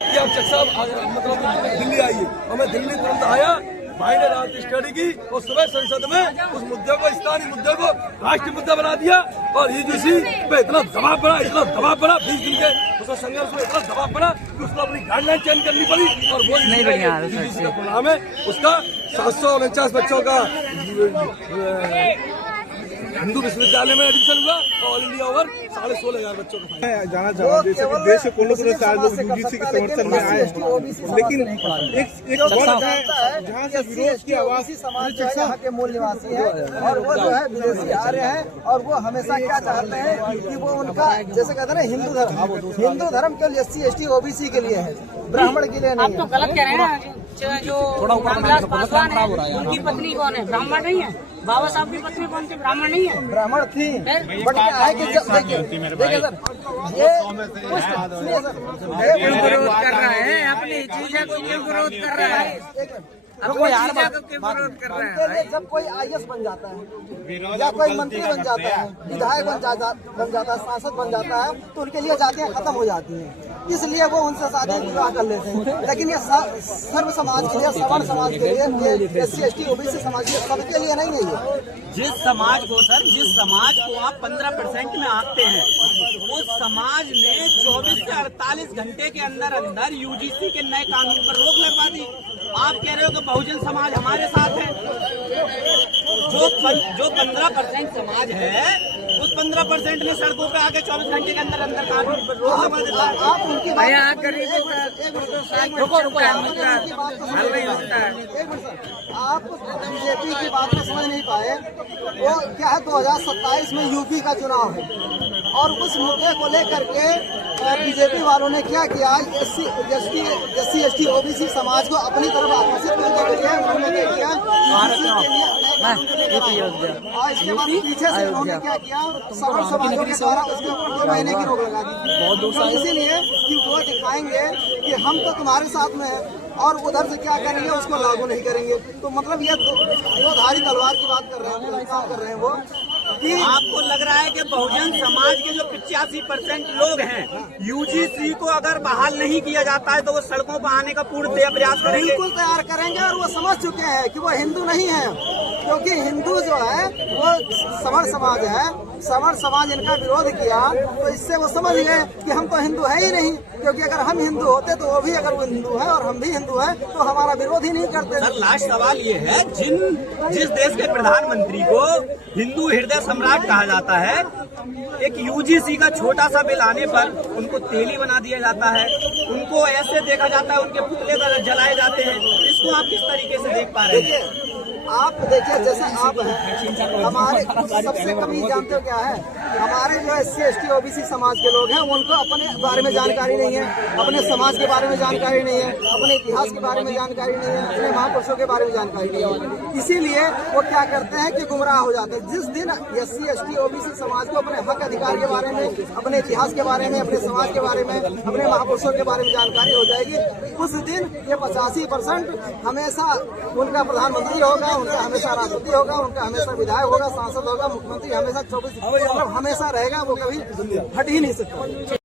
कि आप चक साहब मतलब दिल्ली आइए, और मैं दिल्ली तुरंत आया। भाई ने रात स्टडी की और सुबह संसद में उस मुद्दे को, स्थानीय मुद्दे को राष्ट्रीय मुद्दा बना दिया। और यूजीसी पे इतना दबाव पड़ा, 20 दिन के उसका संघर्ष में इतना दबाव पड़ा कि उसको अपनी गाइडलाइन चेंज करनी पड़ी। और वो यूजीसी का परिणाम है उसका 749 बच्चों का हिंदू विश्वविद्यालय में एडमिशन हुआ और ऑल इंडिया ओवर 16,500 बच्चों का। मैं जानना चाहूँगा जैसे कि देश के कोने कोने से आज लोग यूजीसी के समर्थन में आए, लेकिन एक वर्ग है जहाँ से विरोध की आवाज समाज यहाँ के मूल निवासी है और वो जो है विदेशी आ रहे हैं और वो हमेशा क्या चाहते हैं कि वो उनका जैसे कहते हैं ना हिंदू धर्म केवल SC ST OBC के लिए है, ब्राह्मण के लिए नहीं है। आप तो गलत कह रहे हैं। जो रामविलास पासवान है उनकी पत्नी कौन है? ब्राह्मण नहीं है। बाबा साहब की पत्नी कौन थी? ब्राह्मण नहीं है। ब्राह्मण थी, बट क्या है कि देखिए सर, ये विरोध कर रहा है अपनी चीजें को क्यों विरोध कर रहा है? जब कोई IAS बन जाता है या कोई मंत्री बन जाता है, विधायक बन जाता है, सांसद बन जाता है, तो उनके लिए जातियां खत्म हो जाती हैं, इसलिए वो उनसे शादी विवाह कर लेते हैं। लेकिन ये सर्व समाज के लिए, सवर्ण समाज के लिए, ये SC ST OBC समाज के सबके लिए नहीं है। ये जिस समाज को आप 15% में आंकते हैं, उस समाज ने 24 से 48 घंटे के अंदर यूजीसी के नए कानून पर रोक लगवा दी। आप कह रहे हो कि बहुजन समाज हमारे साथ है। जो 15% समाज है, उस 15% ने सड़कों पे आके 24 घंटे के अंदर कानून पर रोक लगा देता है। आप उनकी आप बीजेपी की बात को समझ नहीं पाए। वो क्या है, 2027 में यूपी का चुनाव है और उस मुद्दे को लेकर के बीजेपी वालों ने क्या किया, SC ST OBC समाज को अपनी तरफ आकर्षित करने के लिए उन्होंने क्या किया, और इसके बाद पीछे से उन्होंने क्या किया, सवर्ण समाजों के द्वारा उसके ऊपर 2 महीने की रोक लगा दी। तो इसीलिए कि वो दिखाएंगे कि हम तो तुम्हारे साथ में है और उधर से क्या करेंगे उसको लागू नहीं करेंगे। तो मतलब ये दो धारी तलवार की बात कर रहे हैं, काम कर रहे हैं वो। कि आपको लग रहा है कि बहुजन समाज के जो 85% लोग हैं, यूजीसी को अगर बहाल नहीं किया जाता है तो वो सड़कों पर आने का पूर्ण प्रयास करेंगे? बिल्कुल तैयार करेंगे और वो समझ चुके हैं कि वो हिंदू नहीं है, क्योंकि हिंदू जो है वो सवर्ण समाज है। सवर्ण समाज इनका विरोध किया तो इससे वो समझ गए कि हम तो हिंदू है ही नहीं, क्योंकि अगर हम हिंदू होते तो वो भी अगर वो हिंदू है और हम भी हिंदू है तो हमारा विरोध ही नहीं करते। सर, लास्ट सवाल ये है, जिस देश के प्रधानमंत्री को हिंदू हृदय सम्राट कहा जाता है, एक यूजीसी का छोटा सा बिल आने पर उनको तेली बना दिया जाता है, उनको ऐसे देखा जाता है, उनके पुतले जलाए जाते हैं। इसको आप किस तरीके से देख पा रहे हैं? आप देखिए, जैसे आप हैं, हमारे सबसे कमी जानते हो क्या है, हमारे जो SC ST OBC समाज के लोग हैं उनको अपने बारे में जानकारी नहीं है, अपने समाज के बारे में जानकारी नहीं है, अपने इतिहास के बारे में जानकारी नहीं है, अपने महापुरुषों के बारे में जानकारी नहीं है। इसीलिए वो क्या करते हैं कि गुमराह हो जाते हैं। जिस दिन SC ST OBC समाज को अपने हक अधिकार के बारे में, अपने इतिहास के बारे में, अपने समाज के बारे में, अपने महापुरुषों के बारे में जानकारी हो जाएगी, उस दिन ये 85% हमेशा उनका प्रधानमंत्री होगा, उनका हमेशा राष्ट्रपति होगा, उनका हमेशा विधायक होगा, सांसद होगा, मुख्यमंत्री हमेशा 24 हमेशा रहेगा, वो कभी हट ही नहीं सकता।